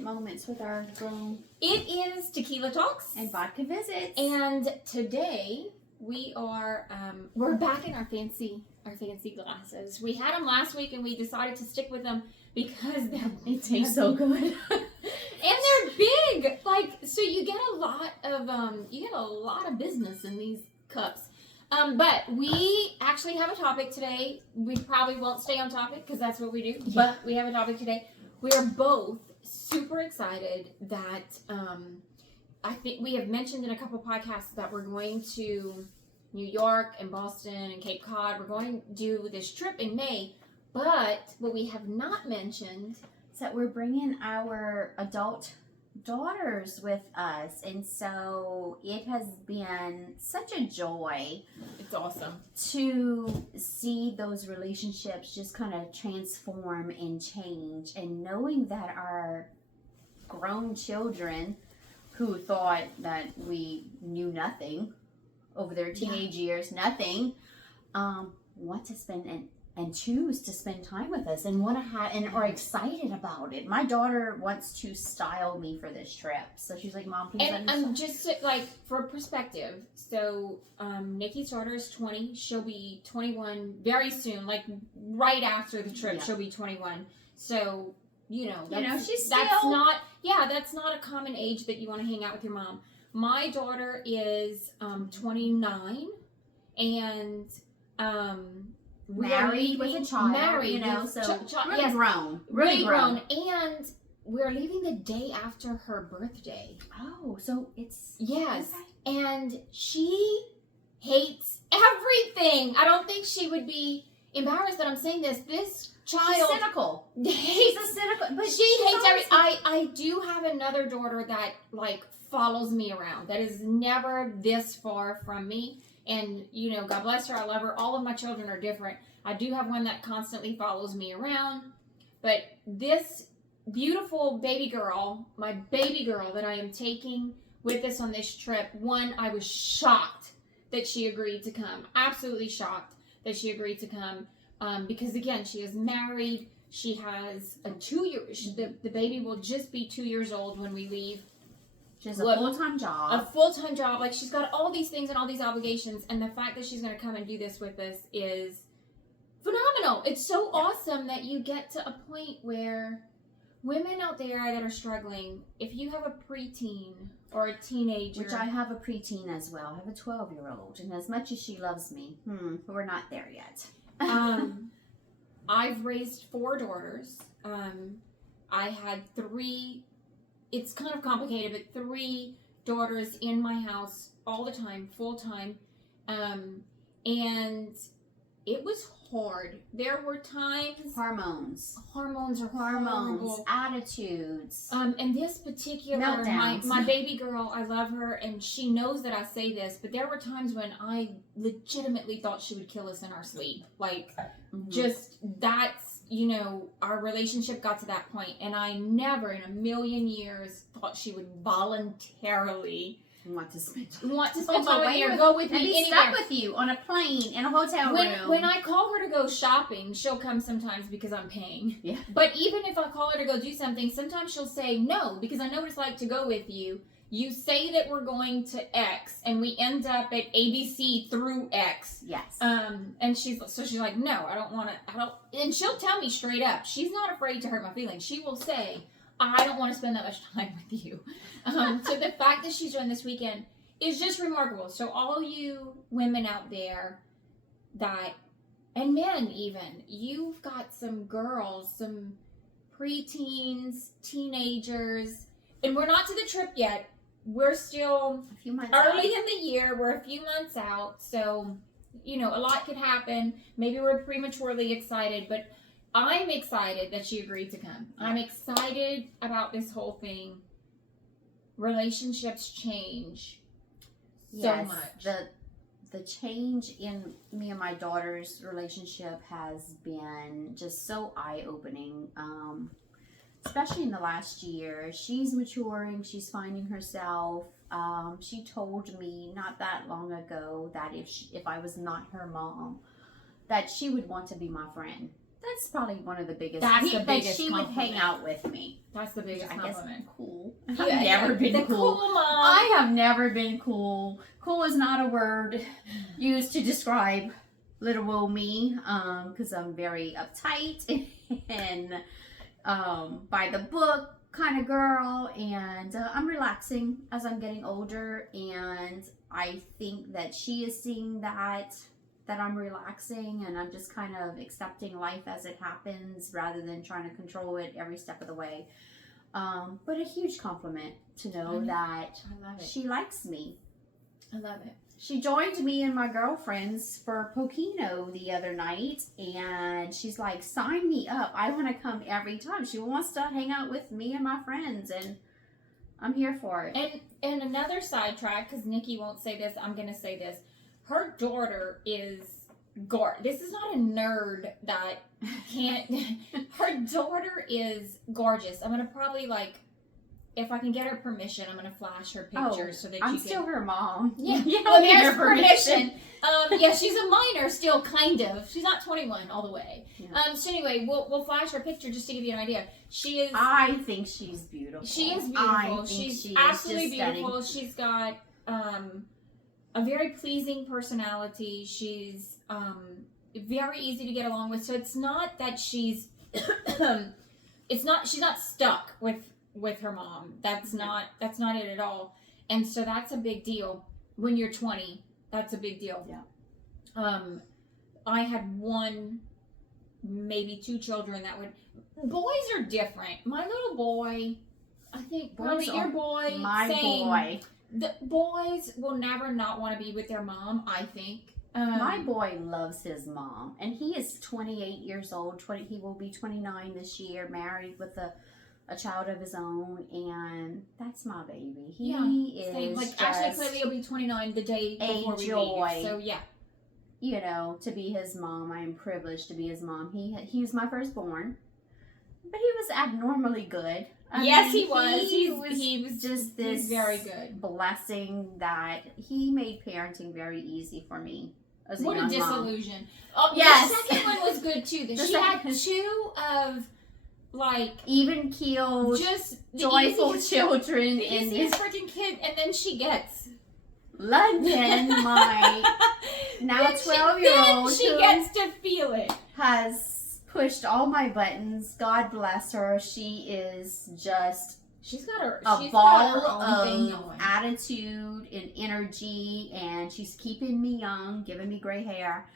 intimate moments with our grown. It is Tequila Talks and Vodka Visits. And today we are we're back in our fancy glasses. We had them last week and we decided to stick with them because they taste so good. And they're big. Like, so you get a lot of business in these cups. But we actually have a topic today. We probably won't stay on topic because that's what we do. Yeah. But we have a topic today. We are both super excited that I think we have mentioned in a couple podcasts that we're going to New York and Boston and Cape Cod. We're going to do this trip in May. But what we have not mentioned is that we're bringing our adult daughters with us, and so it has been such a joy. It's awesome to see those relationships just kind of transform and change, and knowing that our grown children who thought that we knew nothing over their teenage years, nothing, want to spend and choose to spend time with us and want to have and are excited about it. My daughter wants to style me for this trip, so she's like, "Mom, please." And just like for perspective, so Nikki's daughter is 20. She'll be 21 very soon, like right after the trip. Yeah. She'll be 21. So that's not a common age that you want to hang out with your mom. My daughter is 29 and married with a child, really grown, really grown, and we're leaving the day after her birthday. Oh, so it's okay. And she hates everything. I don't think she would be embarrassed that I'm saying this. This child, she's cynical. She's a cynical, but she hates everything. I do have another daughter that like follows me around. That is never this far from me. And, God bless her. I love her. All of my children are different. I do have one that constantly follows me around. But this beautiful baby girl, my baby girl that I am taking with us on this trip, one, I was shocked that she agreed to come. Absolutely shocked that she agreed to come. Because, again, she is married. She has a 2-year... The baby will just be 2 years old when we leave. She has a full-time job. A full-time job. Like, she's got all these things and all these obligations. And the fact that she's going to come and do this with us is phenomenal. It's so awesome that you get to a point where women out there that are struggling, if you have a preteen or a teenager. Which I have a preteen as well. I have a 12-year-old. And as much as she loves me, we're not there yet. I've raised 4 daughters. I had 3... It's kind of complicated, but 3 daughters in my house all the time, full time. And it was hard. There were times... Hormones are horrible. Attitudes. And this particular... My baby girl, I love her, and she knows that I say this, but there were times when I legitimately thought she would kill us in our sleep. Like, just that's... our relationship got to that point, and I never in a million years thought she would voluntarily want to spend time with me or go with me anywhere. Stuck with you on a plane, in a hotel room. When I call her to go shopping, she'll come sometimes because I'm paying. Yeah. But even if I call her to go do something, sometimes she'll say no because I know what it's like to go with you. You say that we're going to X, and we end up at ABC through X. Yes. And she's like, no, I don't want to. And she'll tell me straight up. She's not afraid to hurt my feelings. She will say, I don't want to spend that much time with you. So the fact that she's doing this weekend is just remarkable. So all you women out there and men even, you've got some girls, some preteens, teenagers, and we're not to the trip yet. We're still a few months early in the year. We're a few months out. So, a lot could happen. Maybe we're prematurely excited, but I'm excited that she agreed to come. I'm excited about this whole thing. Relationships change so much. The change in me and my daughter's relationship has been just so eye-opening. Especially in the last year. She's maturing. She's finding herself. She told me not that long ago that if I was not her mom, that she would want to be my friend. That's probably one of the biggest. That's the that biggest she would hang compliment. out with me. That's the biggest I guess compliment. cool. Yeah, I've never been the cool. mom. I have never been cool. Cool is not a word used to describe little old me, because I'm very uptight and by the book kind of girl, and I'm relaxing as I'm getting older, and I think that she is seeing that I'm relaxing and I'm just kind of accepting life as it happens rather than trying to control it every step of the way. But a huge compliment to know that I love it. she likes me. I love it. She joined me and my girlfriends for Pokino the other night, and she's like, sign me up. I want to come every time. She wants to hang out with me and my friends, and I'm here for it. And another sidetrack, because Nikki won't say this, I'm going to say this. Her daughter is this is not a nerd that can't. Her daughter is gorgeous. I'm going to probably, like, if I can get her permission, I'm going to flash her pictures so that I'm you still can. her mom. Yeah, You well, don't need there's her permission. Yeah, she's a minor still, kind of. She's not 21 all the way. Yeah. So anyway, we'll flash her picture just to give you an idea. She is. I think she's beautiful. She is I beautiful. think She's she is absolutely just beautiful. She's got a very pleasing personality. She's very easy to get along with. So it's not that she's she's not stuck with her mom. That's not it at all. And so that's a big deal. When you're 20, that's a big deal. Yeah. I had one, maybe two children that would. Boys are different. My little boy, I think probably your boy, My same. boy. The boys will never not want to be with their mom, I think. My boy loves his mom, and he is 28 years old. He will be 29 this year, married with a child of his own, and that's my baby. He is like just, actually, clearly he'll be 29 the day before we leave. So yeah, you know, to be his mom. I am privileged to be his mom. He was my firstborn, but he was abnormally good. Yes, he was. He was just this he's very good blessing that he made parenting very easy for me. As what a young mom. disillusion. Oh, Yes. The second one was good too. She had two of like even keeled, just the joyful easiest, children the in easiest freaking kid, and then she gets London, my now 12-year-old, she gets to feel it. has pushed all my buttons. God bless her. She is just She's got her a she's ball got her own thing of going. attitude and energy, and she's keeping me young, giving me gray hair.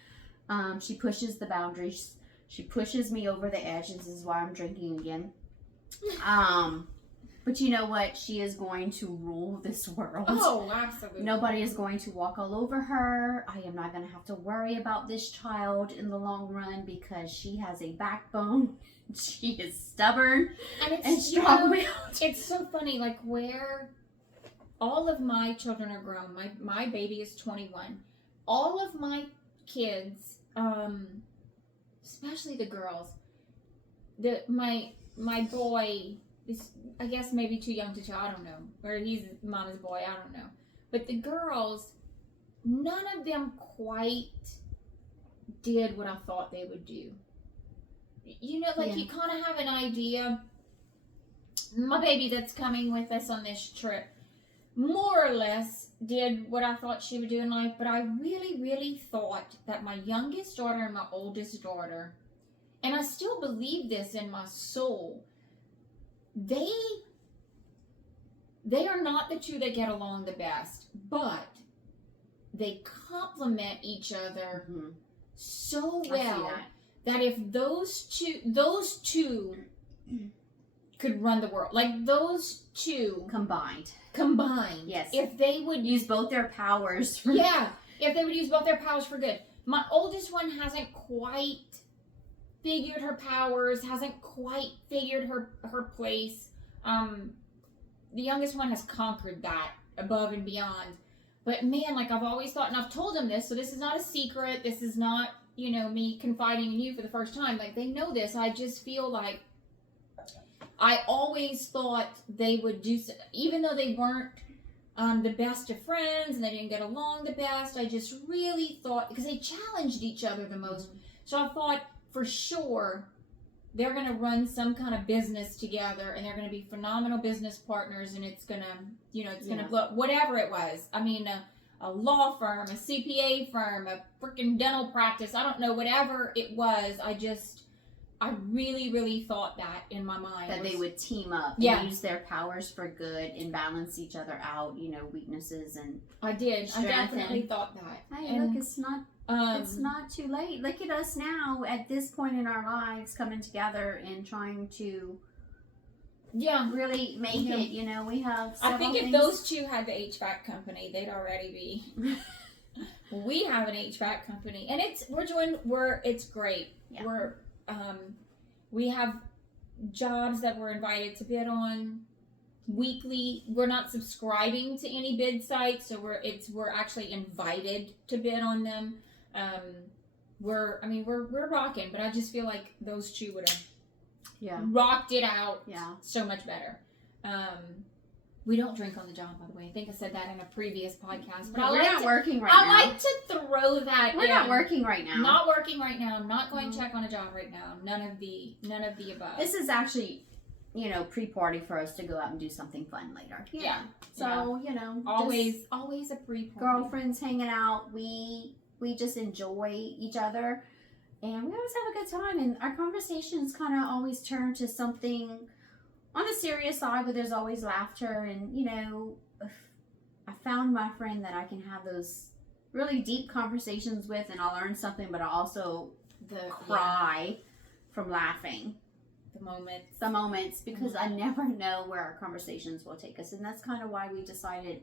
She pushes the boundaries. She pushes me over the edge. This is why I'm drinking again. But you know what? She is going to rule this world. Oh, absolutely. Nobody is going to walk all over her. I am not going to have to worry about this child in the long run because she has a backbone. She is stubborn and strong-willed. It's so funny, like where all of my children are grown. My baby is 21. All of my kids, especially the girls, my boy is, I guess, maybe too young to tell. I don't know. Or he's mama's boy. I don't know. But the girls, none of them quite did what I thought they would do. You know, like you kind of have an idea. My baby that's coming with us on this trip more or less did what I thought she would do in life, but I really, really thought that my youngest daughter and my oldest daughter, and I still believe this in my soul, they are not the two that get along the best, but they complement each other so well that if those two could run the world, like those two combined, yes, if they would use both their powers for if they would use both their powers for good. My oldest one hasn't quite figured her powers, hasn't quite figured her place. The youngest one has conquered that above and beyond. But man, like I've always thought, and I've told them this, so this is not a secret. This is not, you know, me confiding in you for the first time. Like they know this. I just feel like I always thought they would do, even though they weren't the best of friends and they didn't get along the best. I just really thought, because they challenged each other the most. So I thought for sure they're going to run some kind of business together, and they're going to be phenomenal business partners, and it's going to, it's going to blow, whatever it was. I mean, a law firm, a CPA firm, a freaking dental practice, I don't know, whatever it was. I really, really thought that in my mind. That they would team up and use their powers for good and balance each other out, weaknesses and I did. I definitely thought that. Hey, look, it's not too late. Look at us now at this point in our lives coming together and trying to really make it. We have I think if those two had the HVAC company, they'd already be. We have an HVAC company, and it's great. Yeah. We have jobs that we're invited to bid on weekly. We're not subscribing to any bid sites, so we're actually invited to bid on them. We're rocking, but I just feel like those two would have rocked it out so much better. We don't drink on the job, by the way. I think I said that in a previous podcast. But we're not working right now. I like to throw that We're not working right now. Not working right now. I'm not going to check on a job right now. None of the above. This is actually, pre-party for us to go out and do something fun later. Yeah. So, always a pre-party. Girlfriends hanging out. We just enjoy each other. And we always have a good time. And our conversations kind of always turn to something on the serious side, but there's always laughter. And, I found my friend that I can have those really deep conversations with, and I'll learn something, but I'll also cry from laughing. The moments, because I never know where our conversations will take us. And that's kind of why we decided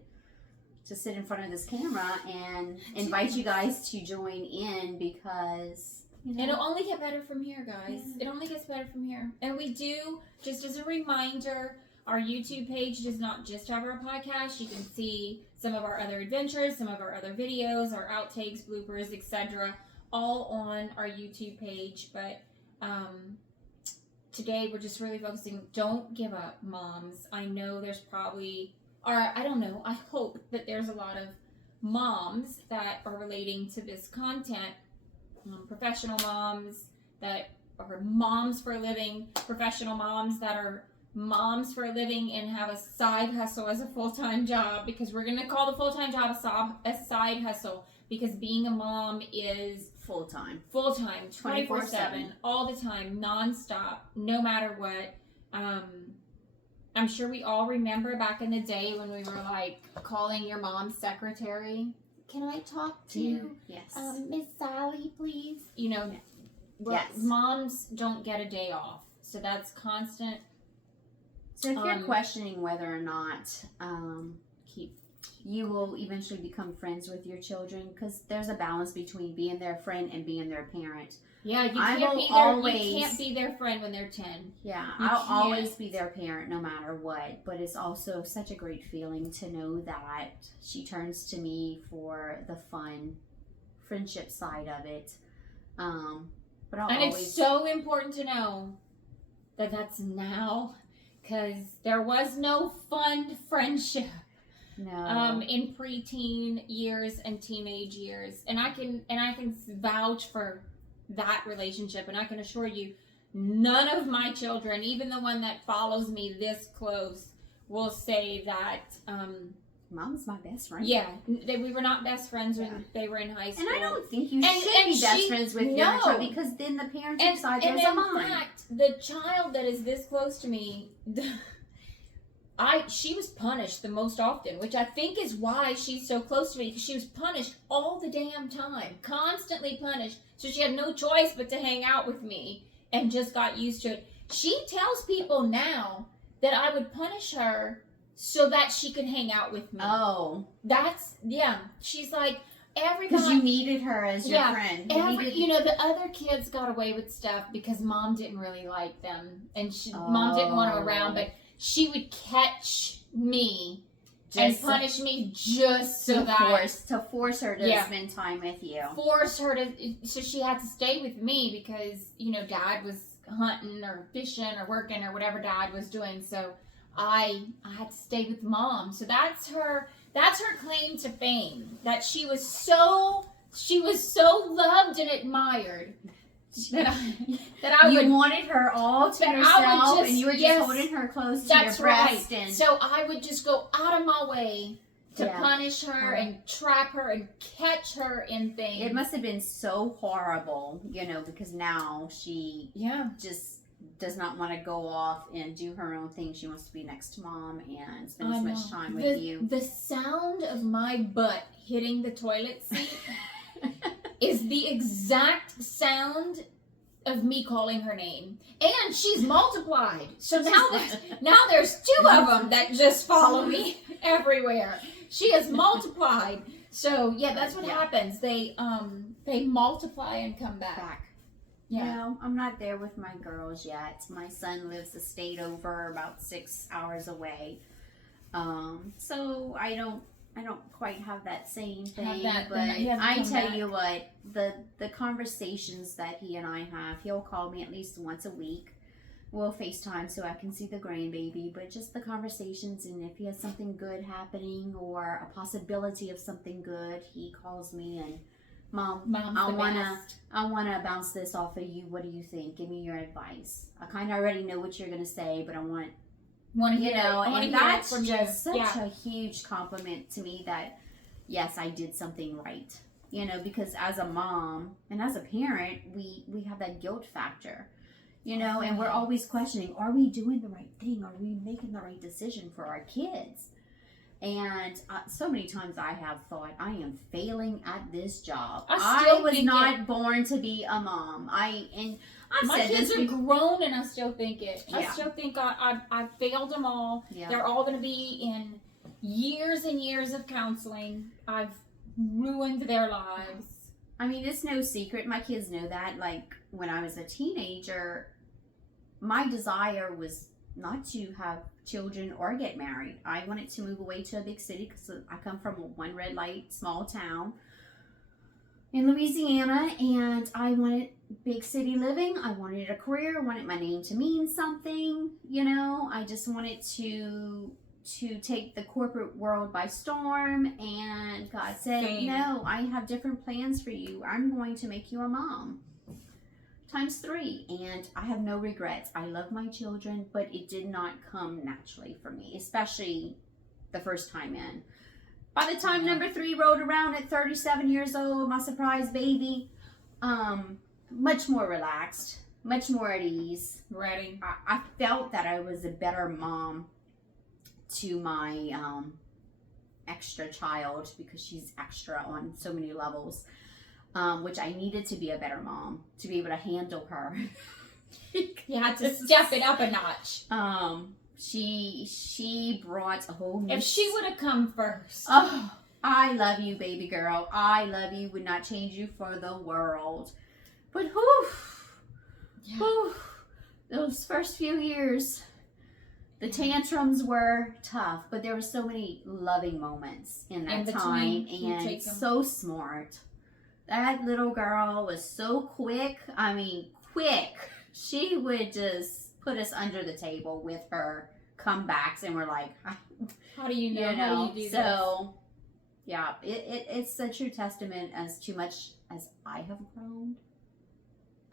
to sit in front of this camera and invite you guys to join in, because it'll only get better from here, guys. It only gets better from here. And we do, just as a reminder, our YouTube page does not just have our podcast. You can see some of our other adventures, some of our other videos, our outtakes, bloopers, etc., all on our YouTube page. But today we're just really focusing, don't give up, moms. I know there's probably, or I don't know, I hope that there's a lot of moms that are relating to this content. Professional moms that are moms for a living, professional moms that are moms for a living and have a side hustle as a full-time job, because we're going to call the full-time job a side hustle, because being a mom is full-time 24/7 all the time, non-stop, no matter what. I'm sure we all remember back in the day when we were like calling your mom's secretary. Can I talk to Miss Sally, please? Moms don't get a day off, so that's constant. So if you're questioning whether or not you will eventually become friends with your children, because there's a balance between being their friend and being their parent. Yeah, you can't be their friend when they're 10. Yeah, I'll always be their parent no matter what. But it's also such a great feeling to know that she turns to me for the fun, friendship side of it. But it's so important to know that that's now, because there was no fun friendship. No. In preteen years and teenage years, and I can vouch for that relationship, and I can assure you, none of my children, even the one that follows me this close, will say that Mom's my best friend. Yeah, we were not best friends when they were in high school. And I don't think you should be best friends with your child, because then the parenting side goes on mine. In fact, the child that is this close to me, she was punished the most often, which I think is why she's so close to me, because she was punished all the damn time, constantly punished. So she had no choice but to hang out with me, and just got used to it. She tells people now that I would punish her so that she could hang out with me. Oh. She's like, everybody. Because you needed her as your friend. The other kids got away with stuff because Mom didn't really like them, and Mom didn't want them around, but she would catch me and punish me just so to force her to spend time with you. So she had to stay with me because, Dad was hunting or fishing or working or whatever Dad was doing. So I had to stay with Mom. So that's her claim to fame, that she was so loved and admired that I you would wanted her all to that I would yourself, just- and you were just yes, holding her close to that's your breast. right. And So I would just go out of my way to Yeah. punish her and trap her and catch her in things. it must have been so horrible, because now she Yeah. just does not want to go off and do her own thing. She wants to be next to mom and spend I as know. much time the, with you. The sound of my butt hitting the toilet seat is the exact sound of me calling her name. And she's multiplied. So now there's two of them that just follow me everywhere. She has multiplied. So yeah, that's what happens. They multiply and come back. Yeah. No, I'm not there with my girls yet. My son lives a state over, about 6 hours away. So I don't quite have that same thing. But I tell you what, the conversations that he and I have, he'll call me at least once a week. We'll FaceTime so I can see the grandbaby, but just the conversations, and if he has something good happening or a possibility of something good, he calls me and, Mom, I wanna bounce this off of you. What do you think? Give me your advice. I kind of already know what you're gonna say, but I want and that's just such a huge compliment to me that yes, I did something right. Because as a mom and as a parent, we have that guilt factor. And we're always questioning, are we doing the right thing? Are we making the right decision for our kids? And so many times I have thought, I am failing at this job. I was not born to be a mom. My kids are grown, and I still think it. I still think I failed them all. Yeah. They're all going to be in years and years of counseling. I've ruined their lives. I mean, it's no secret. My kids know that. Like, when I was a teenager, my desire was not to have children or get married. I wanted to move away to a big city because I come from a one red light small town in Louisiana, and I wanted big city living. I wanted a career. I wanted my name to mean something. I just wanted to take the corporate world by storm, and God said, no, I have different plans for you. I'm going to make you a mom. ×3, and I have no regrets. I love my children, but it did not come naturally for me, especially the first time in. By the time number 3 rolled around at 37 years old, my surprise baby, much more relaxed, much more at ease. Ready. I felt that I was a better mom to my extra child, because she's extra on so many levels. Which I needed to be a better mom to be able to handle her. You had to step it up a notch. She brought a whole new. If she would have come first. Oh, I love you, baby girl. I love you. Would not change you for the world. But those first few years, the tantrums were tough, but there were so many loving moments in that time, and so smart. That little girl was so quick. I mean, quick. She would just put us under the table with her comebacks, and we're like, how do you know? How do you do so, yeah, it's a true testament as to much as I have grown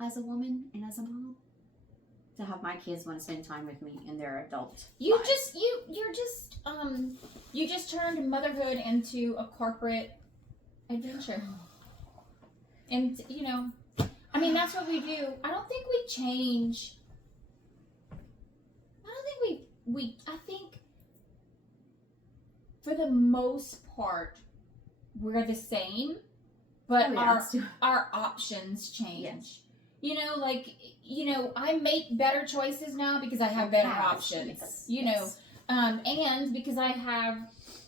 as a woman and as a mom, to have my kids want to spend time with me in their adult lives. You just turned motherhood into a corporate adventure. And, I mean, that's what we do. I don't think we change. I think for the most part, we're the same, but our options change. Yes. I make better choices now because I have better options, and because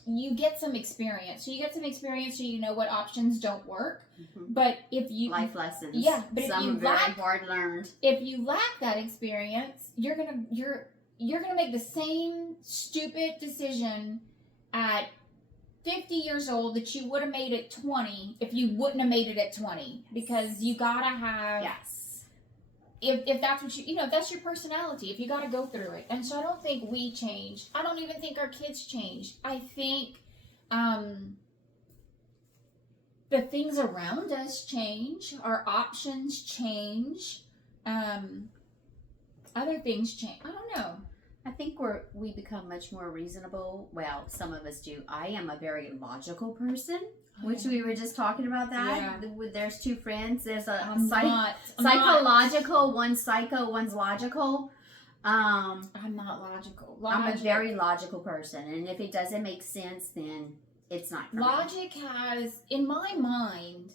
you get some experience. So you get some experience so you know what options don't work. Mm-hmm. But if you... Life lessons. Yeah, but some if you very hard learned. If you lack that experience, you're gonna make the same stupid decision at 50 years old that you would have made at 20 if you wouldn't have made it at 20. Because you gotta have... Yes. If that's what if that's your personality, if you got to go through it. And so I don't think we change. I don't even think our kids change. I think the things around us change, our options change, other things change. I don't know. I think we become much more reasonable. Well, some of us do. I am a very logical person, which we were just talking about that. Yeah. There's two friends. There's a I'm not psychological, one's psycho, one's logical. I'm not logical. I'm a very logical person, and if it doesn't make sense, then it's not for me. Logic has, in my mind,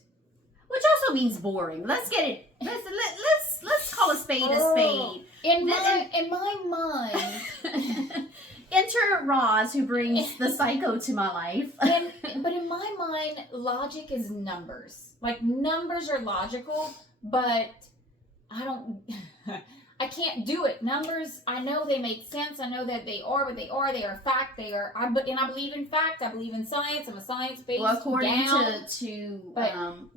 Which also means boring. Let's get it. Let's call a spade a spade. In my mind, Enter Roz, who brings the psycho to my life. but in my mind, logic is numbers. Like, numbers are logical, but I can't do it. Numbers, I know they make sense. I know that they are what they are. They are fact. And I believe in fact. I believe in science. I'm a science-based Well, according gal. to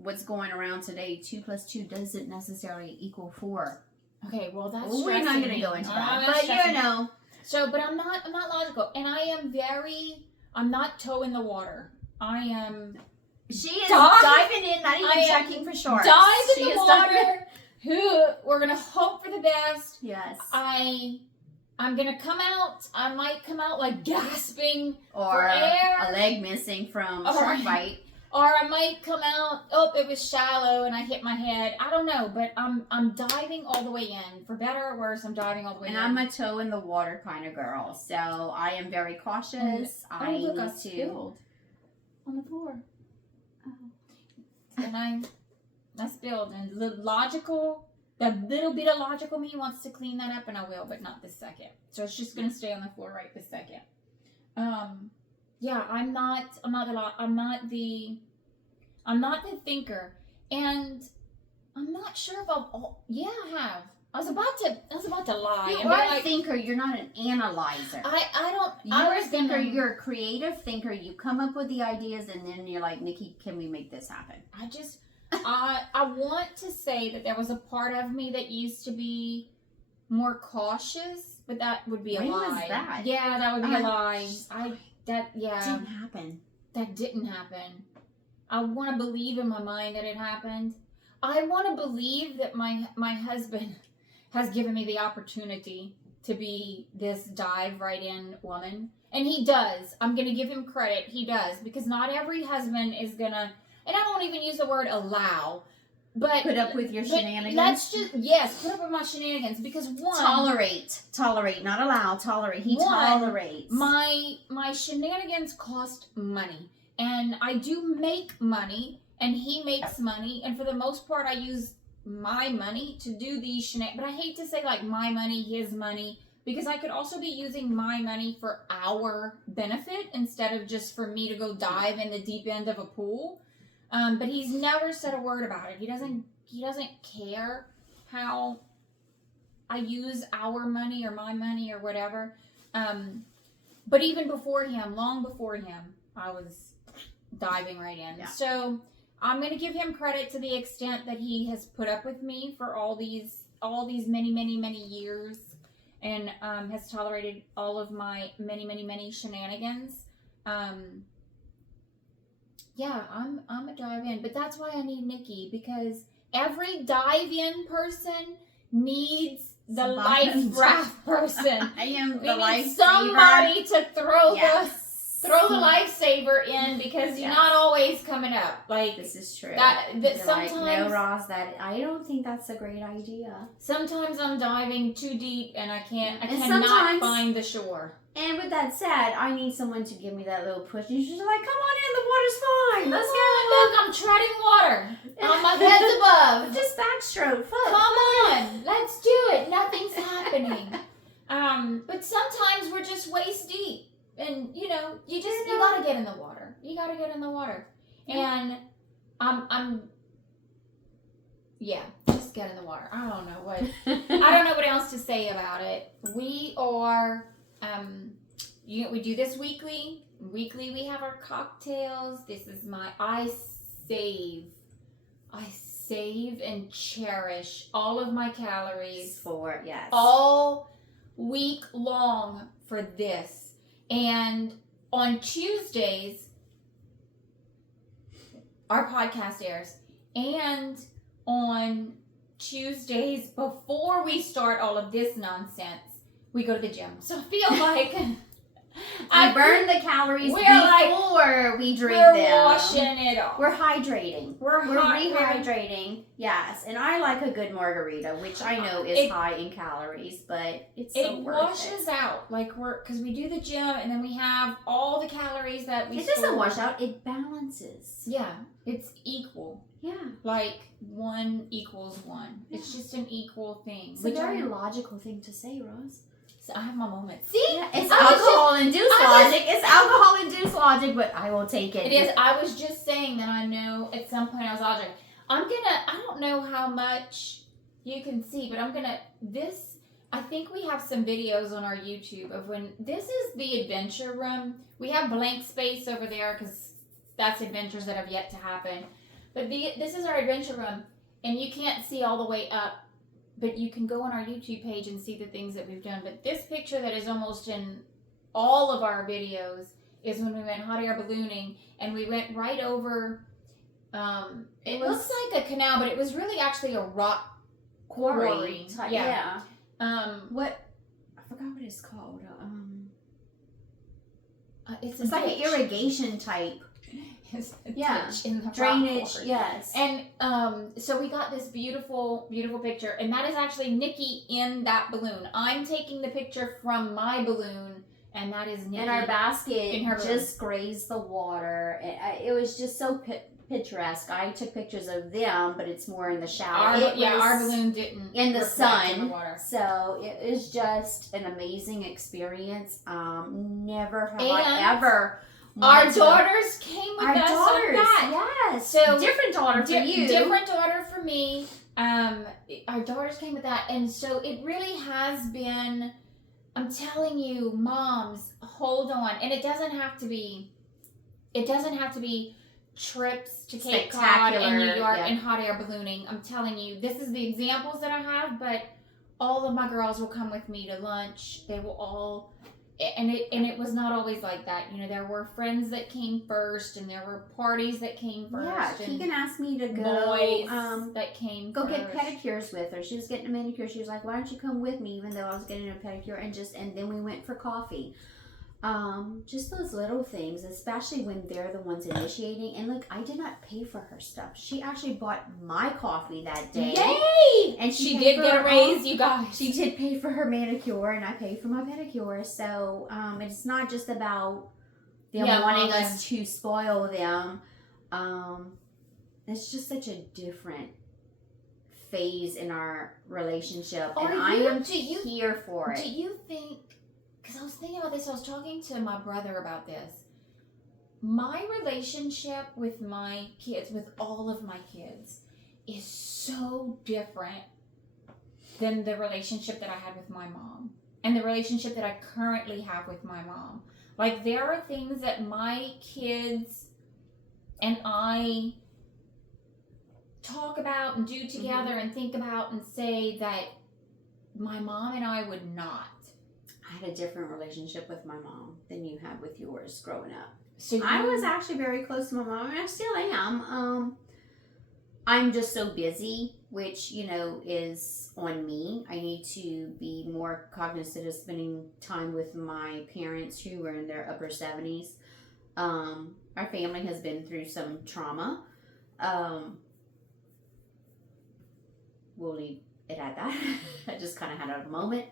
what's going around today, 2 + 2 doesn't necessarily equal 4. Okay, well, that's We're not going to go into that, but you know. So, but I'm not logical, and I'm not toe in the water. She is diving in, not even checking for sharks. Dive in the water. We're gonna hope for the best. Yes. I'm gonna come out. I might come out like gasping or for air, a leg missing from shark bite. Or I might come out. Oh, it was shallow and I hit my head. I don't know, but I'm diving all the way in. For better or worse, I'm diving all the way in. And I'm a toe in the water kind of girl, so I am very cautious. I look, need I to spilled on the floor. And I spilled, and the little bit of logical me wants to clean that up, and I will, but not this second. So it's just gonna stay on the floor right this second. Yeah, I'm not the thinker, and I'm not sure if I have. I was about to lie. You are a thinker. You're not an analyzer. You're a thinker. You're a creative thinker. You come up with the ideas, and then you're like, Nikki, can we make this happen? I want to say that there was a part of me that used to be more cautious, but that would be a lie. When was that? Yeah, that would be a lie. Didn't happen. That didn't happen. I want to believe in my mind that it happened. I want to believe that my husband has given me the opportunity to be this dive right in woman. And he does. I'm going to give him credit. He does. Because not every husband is going to, and I don't even use the word allow, but put up with your shenanigans. Let's just, put up with my shenanigans. Because tolerate, not allow, tolerate. He tolerates. My shenanigans cost money. And I do make money, and he makes money. And for the most part, I use my money to do these shenanigans. But I hate to say like my money, his money, because I could also be using my money for our benefit instead of just for me to go dive in the deep end of a pool. But he's never said a word about it. He doesn't care how I use our money or my money or whatever. But even before him, long before him, I was diving right in. Yeah. So I'm going to give him credit to the extent that he has put up with me for all these many, many, many years, and has tolerated all of my many, many, many shenanigans. Yeah, I'm a dive in, but that's why I need Nikki, because every dive in person needs the life raft person. I am we the need lifesaver. Somebody to throw the lifesaver in, because you're not always coming up. Like, this is true. That sometimes, like, no, Roz, that I don't think that's a great idea. Sometimes I'm diving too deep and I cannot find the shore. And with that said, I need someone to give me that little push. And she's like, "Come on in, the water's fine. Let's go." Look, I'm treading water. My head's above. Just backstroke. Come on, let's do it. Nothing's happening. But sometimes we're just waist deep. And you gotta get in the water. You gotta get in the water. And just get in the water. I don't know what else to say about it. We are we do this weekly. Weekly we have our cocktails. This is I save and cherish all of my calories all week long for this. And on Tuesdays, our podcast airs, and on Tuesdays before we start all of this nonsense, we go to the gym. So I feel like we burn the calories we're before we drink we're them. washing it off. We're hydrating. We're rehydrating. Yes, and I like a good margarita, which I know is high in calories, but it's so it worth washes out. Like because we do the gym and then we have all the calories that we. It doesn't wash out. It balances. Yeah, it's equal. Yeah. Like 1 equals 1. Yeah. It's just an equal thing. It's a very logical thing to say, Rose. So I have my moments. See? Yeah, it's alcohol-induced logic. It's alcohol-induced logic, but I will take it. It is. I was just saying that I know at some point I was logic. I don't know how much you can see, but I think we have some videos on our YouTube of when, this is the adventure room. We have blank space over there because that's adventures that have yet to happen. But this is our adventure room, and you can't see all the way up, but you can go on our YouTube page and see the things that we've done. But this picture that is almost in all of our videos is when we went hot air ballooning, and we went right over, it looks like a canal, but it was really actually a rock quarry. Yeah. What? I forgot what it's called. It's like an irrigation type. In the drainage. Yes. And so we got this beautiful, beautiful picture, and that is actually Nikki in that balloon. I'm taking the picture from my balloon, and that is Nikki. And our basket in her just grazed the water. It was just so picturesque. I took pictures of them, but it's more in the shower. Our balloon didn't in the sun. In the water. So it was just an amazing experience. Never have I ever. Our daughters came with us on that. Yes. So different daughter for you. Different daughter for me. Our daughters came with that, and so it really has been. I'm telling you, moms, hold on, and it doesn't have to be. It doesn't have to be trips to Cape Cod and New York and hot air ballooning. I'm telling you, this is the examples that I have, but all of my girls will come with me to lunch. They will all. And it was not always like that. You know, there were friends that came first, and there were parties that came first. Yeah, Keegan asked me to go. Boys that came go first. Get pedicures with her. She was getting a manicure. She was like, "Why don't you come with me?" Even though I was getting a pedicure, and then we went for coffee. Just those little things, especially when they're the ones initiating. And look, I did not pay for her stuff. She actually bought my coffee that day. Yay! And she did get a raise, you guys. She did pay for her manicure, and I paid for my pedicure. So it's not just about them wanting us to spoil them. It's just such a different phase in our relationship, and I am here for it. Do you think? Because I was thinking about this, I was talking to my brother about this. My relationship with my kids, with all of my kids, is so different than the relationship that I had with my mom. And the relationship that I currently have with my mom. Like, there are things that my kids and I talk about and do together and think about and say that my mom and I would not. I had a different relationship with my mom than you had with yours growing up. So I was actually very close to my mom, and I still am. I'm just so busy, which, is on me. I need to be more cognizant of spending time with my parents who were in their upper 70s. Our family has been through some trauma. We'll leave it at that. I just kind of had a moment.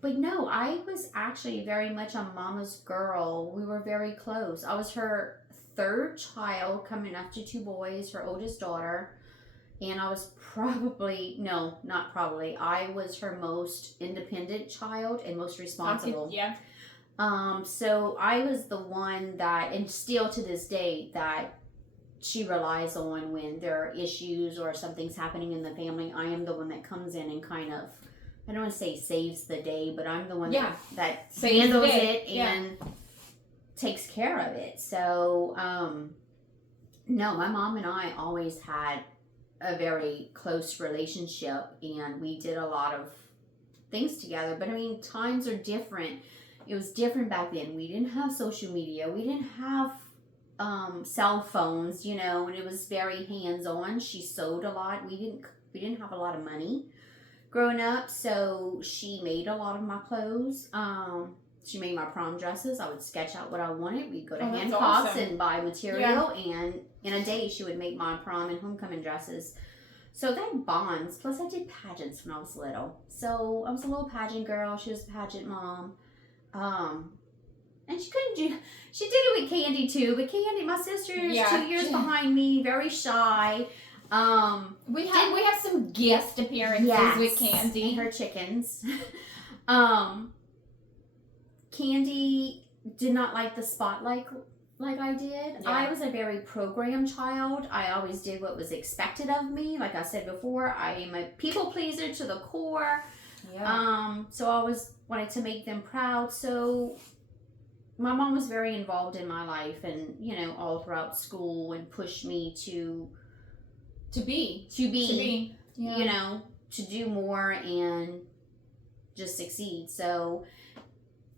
But no, I was actually very much a mama's girl. We were very close. I was her third child, coming after 2 boys, her oldest daughter. And I was I was her most independent child and most responsible. Yeah. So I was the one that, and still to this day, that she relies on when there are issues or something's happening in the family. I am the one that comes in and kind of, I don't want to say saves the day, but I'm the one that handles it and takes care of it. So, no, my mom and I always had a very close relationship, and we did a lot of things together. But I mean, times are different. It was different back then. We didn't have social media. We didn't have cell phones, you know, and it was very hands-on. She sewed a lot. We didn't have a lot of money growing up, so she made a lot of my clothes. She made my prom dresses. I would sketch out what I wanted. We'd go to that's Hancock's awesome. and buy material, and in a day she would make my prom and homecoming dresses. So that bonds. Plus, I did pageants when I was little. So I was a little pageant girl. She was a pageant mom. And she couldn't do. She did it with Candy too. But Candy, my sister, is 2 years behind me. Very shy. We have some guest appearances with Candy and her chickens. Candy did not like the spotlight like I did. Yeah. I was a very programmed child. I always did what was expected of me. Like I said before, I am a people pleaser to the core. Yeah. So I always wanted to make them proud. So my mom was very involved in my life, and you know, all throughout school, and pushed me to be. Yeah. You know, to do more and just succeed. So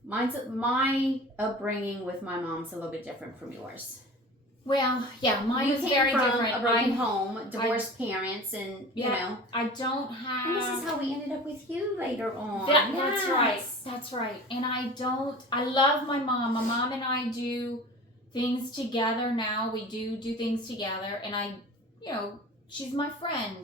my upbringing with my mom's a little bit different from yours. Well, yeah, mine You is came very from different. a broken home, divorced parents, and you know. I don't have. And this is how we ended up with you later on. That's right. That's right. And I love my mom. My mom and I do things together now. We do things together, and you know, she's my friend.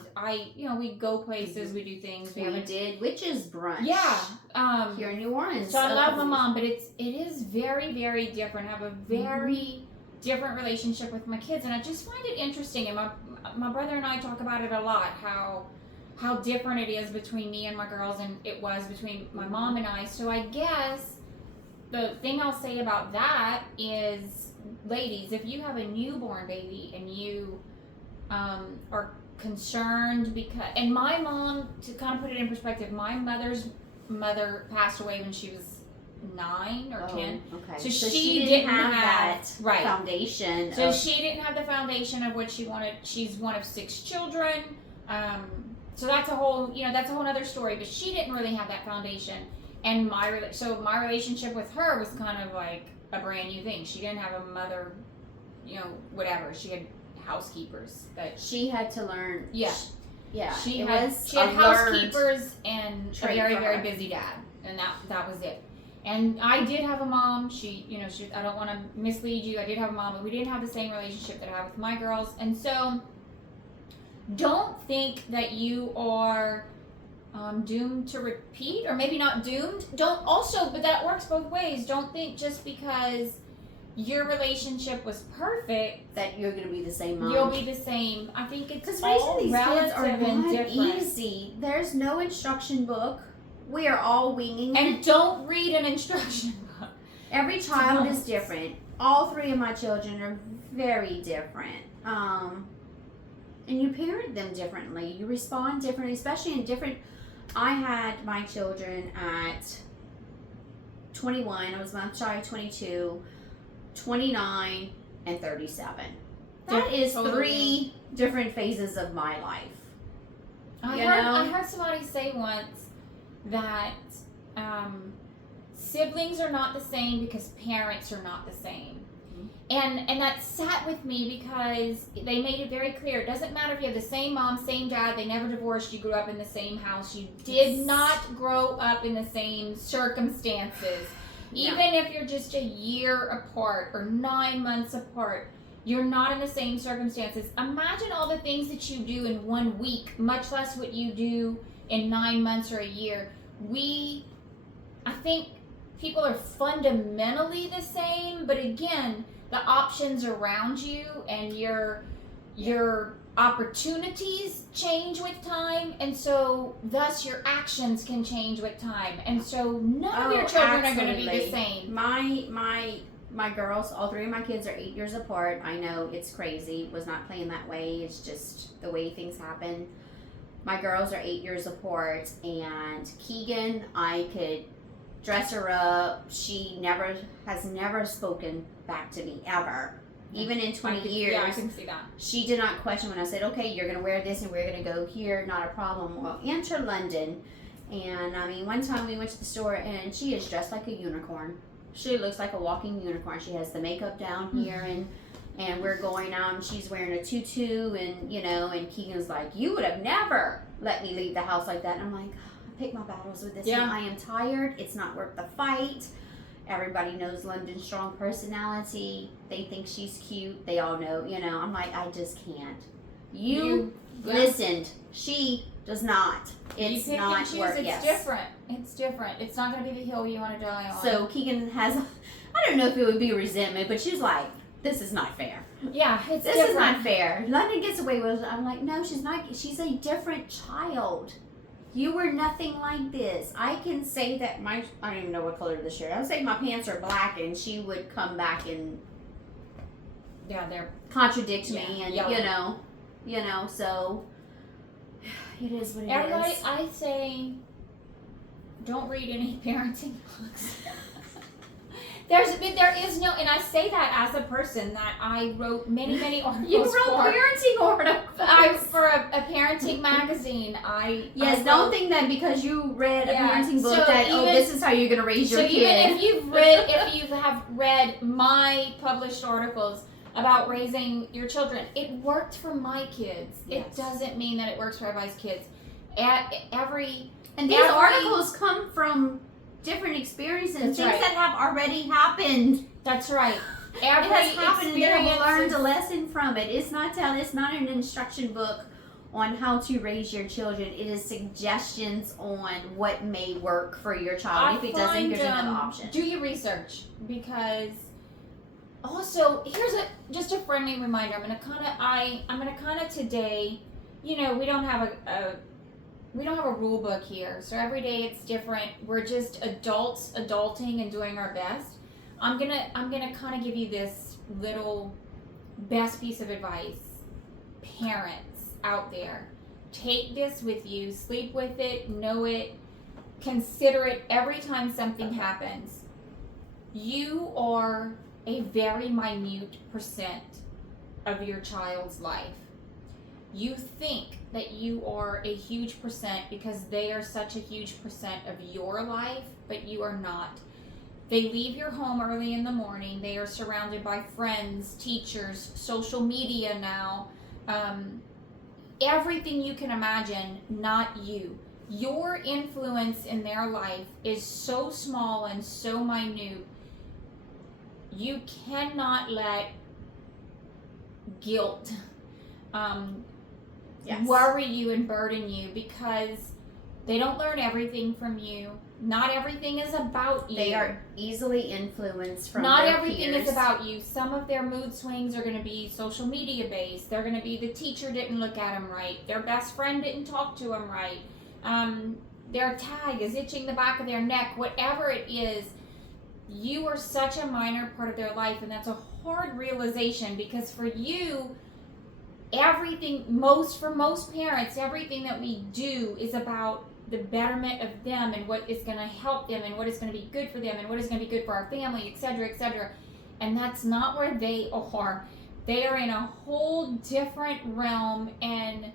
We go places, we do things. We did witches brunch. Yeah. Here in New Orleans. So I love my mom, but it is very, very different. I have a very different relationship with my kids, and I just find it interesting. And my brother and I talk about it a lot. How different it is between me and my girls, and it was between my mom and I. So I guess the thing I'll say about that is, ladies, if you have a newborn baby and you are concerned and my mom, to kind of put it in perspective, my mother's mother passed away when she was 9 or 10. Okay. So she didn't have that right. foundation. So she didn't have the foundation of what she wanted. She's one of 6 children. So that's a whole other story. But she didn't really have that foundation. And my relationship with her was kind of like a brand new thing. She didn't have a mother, whatever. She had housekeepers that she had to learn. Yeah. She had housekeepers and a very, very busy dad, and that was it. And I did have a mom. I don't want to mislead you. I did have a mom, but we didn't have the same relationship that I have with my girls. And so, don't think that you are doomed to repeat, or maybe not doomed. But that works both ways. Don't think just because your relationship was perfect that you're going to be the same mom. You'll be the same. I think it's all raising these kids are not different. Easy. There's no instruction book. We are all winging and it. Don't read an instruction book. Every child is different. All 3 of my children are very different. And you parent them differently. You respond differently, especially in different. I had my children at 21. I was month shy of 22. 29 and 37. That is totally 3 different phases of my life. I heard somebody say once that siblings are not the same because parents are not the same. And that sat with me because they made it very clear. It doesn't matter if you have the same mom, same dad, they never divorced, you grew up in the same house, you did not grow up in the same circumstances. Even if you're just a year apart or 9 months apart, you're not in the same circumstances. Imagine all the things that you do in 1 week, much less what you do in 9 months or a year. I think people are fundamentally the same, but again, the options around you and your opportunities change with time, and so thus your actions can change with time, and so none of your children are going to be the same. My girls, all 3 of my kids are 8 years apart. I know it's crazy. Was not playing that way. It's just the way things happen. My girls are 8 years apart, and Keegan, I could dress her up. She has never spoken back to me ever. Even in 20 years. Yeah, I can see that. She did not question when I said, okay, you're going to wear this and we're going to go here. Not a problem. Well, enter London. And, one time we went to the store and she is dressed like a unicorn. She looks like a walking unicorn. She has the makeup down here and, and we're going out and she's wearing a tutu, and and Keegan's like, you would have never let me leave the house like that. And I'm like, I pick my battles with this one. I am tired. It's not worth the fight. Everybody knows London's strong personality. They think she's cute. They all know, I'm like, I just can't. You listened. She does not. It's not worth it. It's different. It's different. It's not going to be the hill you want to die on. So Keegan has, I don't know if it would be resentment, but she's like, this is not fair. Yeah, this different. is not fair. London gets away with it. I'm like, no, she's not. She's a different child. You were nothing like this. I can say that I don't even know what color the shirt. I would say my pants are black, and she would come back and they're contradict me, and so it is what it Everybody, is. I say, don't read any parenting books. There is no, and I say that as a person that I wrote many articles. You wrote parenting articles. For a parenting magazine. Don't think that because you read a parenting book this is how you're going to raise your kid. So even if you have read my published articles about raising your children, it worked for my kids. Yes. It doesn't mean that it works for everybody's kids. And these articles come from different experiences, things that have already happened. That's right. It has happened, and they have learned a lesson from it. It's not an instruction book on how to raise your children. It is suggestions on what may work for your child. If it doesn't, here's another option. Do your research, because also here's just a friendly reminder. I'm gonna kind of today. We don't have a rule book here, so every day it's different. We're just adults adulting and doing our best. I'm gonna kind of give you this little best piece of advice. Parents out there, take this with you, sleep with it, know it, consider it every time something happens. You are a very minute percent of your child's life. You think that you are a huge percent because they are such a huge percent of your life, but you are not. They leave your home early in the morning. They are surrounded by friends, teachers, social media now, everything you can imagine, not you. Your influence in their life is so small and so minute. You cannot let guilt worry you and burden you, because they don't learn everything from you. Not everything is about you. They are easily influenced from Not their everything peers. is about you. Some of their mood swings are going to be social media based. They're going to be the teacher didn't look at them right. Their best friend didn't talk to them right. Their tag is itching the back of their neck. Whatever it is, you are such a minor part of their life, and that's a hard realization, because for you, for most parents, everything that we do is about the betterment of them and what is going to help them and what is going to be good for them and what is going to be good for our family, etc., etc. And that's not where they are. They are in a whole different realm, and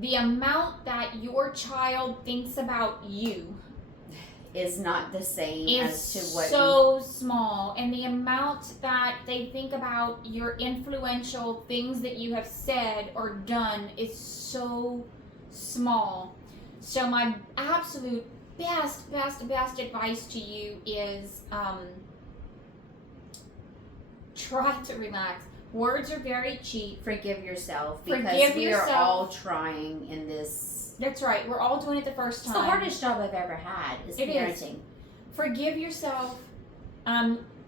the amount that your child thinks about you is not the same as to what so small, and the amount that they think about your influential things that you have said or done is so small. So my absolute best advice to you is try to relax. Words are very cheap. Forgive yourself, because we are all trying in this. That's right. We're all doing it the first time. It's the hardest job I've ever had is parenting. Forgive yourself.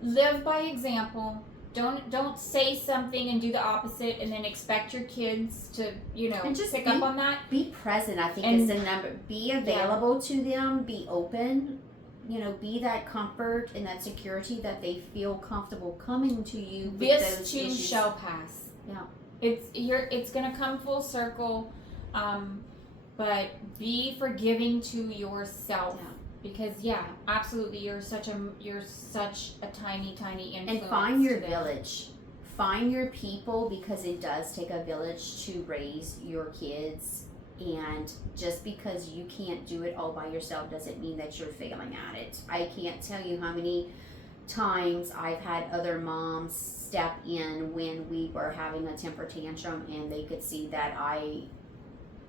Live by example. Don't say something and do the opposite and then expect your kids to, and just pick up on that. Be present, I think, is the number. Be available to them. Be open. Be that comfort and that security that they feel comfortable coming to you with this those too issues. shall pass. Yeah. It's gonna come full circle. But be forgiving to yourself. Yeah. Because absolutely, you're such a tiny influence. And find your village. Find your people, because it does take a village to raise your kids. And just because you can't do it all by yourself doesn't mean that you're failing at it. I can't tell you how many times I've had other moms step in when we were having a temper tantrum, and they could see that I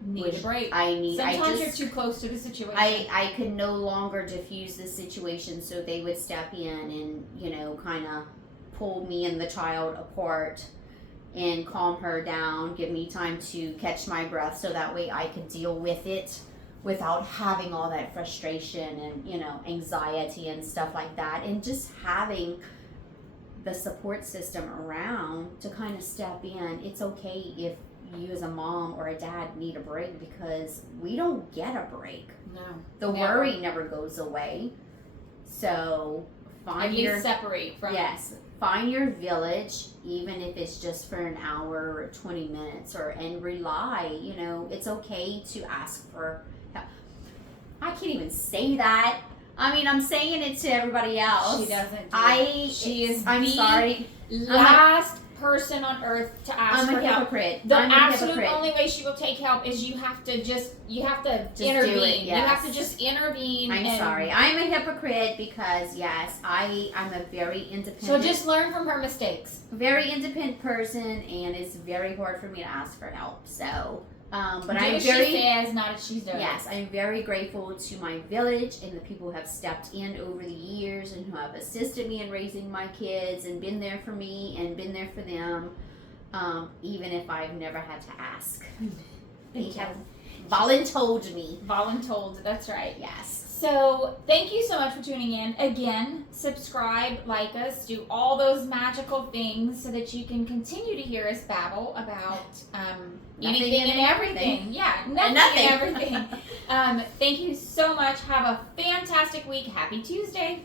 Need a break. Sometimes you're too close to the situation. I could no longer diffuse the situation, so they would step in and, kind of pull me and the child apart and calm her down, give me time to catch my breath so that way I could deal with it without having all that frustration and, anxiety and stuff like that. And just having the support system around to kind of step in. It's okay if you as a mom or a dad need a break, because we don't get a break. No. The worry never goes away. So And you separate from find your village, even if it's just for an hour or 20 minutes, and rely. It's okay to ask for help. I can't even say that. I mean, I'm saying it to everybody else. She doesn't. I'm sorry. Last person on earth to ask for help. I'm a hypocrite. The absolute only way she will take help is you have to intervene. Do it, yes. You have to just intervene. I'm sorry. I'm a hypocrite because I'm a very independent. So just learn from her mistakes. Very independent person, and it's very hard for me to ask for help. So, but I'm she very says, not as she's doing. Yes, I'm very grateful to my village and the people who have stepped in over the years and who have assisted me in raising my kids and been there for me and been there for them, even if I've never had to ask. They have voluntold me. Voluntold, that's right. Yes. So, thank you so much for tuning in. Again, subscribe, like us, do all those magical things so that you can continue to hear us babble about anything and everything. Yeah, nothing and everything. Thank you so much. Have a fantastic week. Happy Tuesday.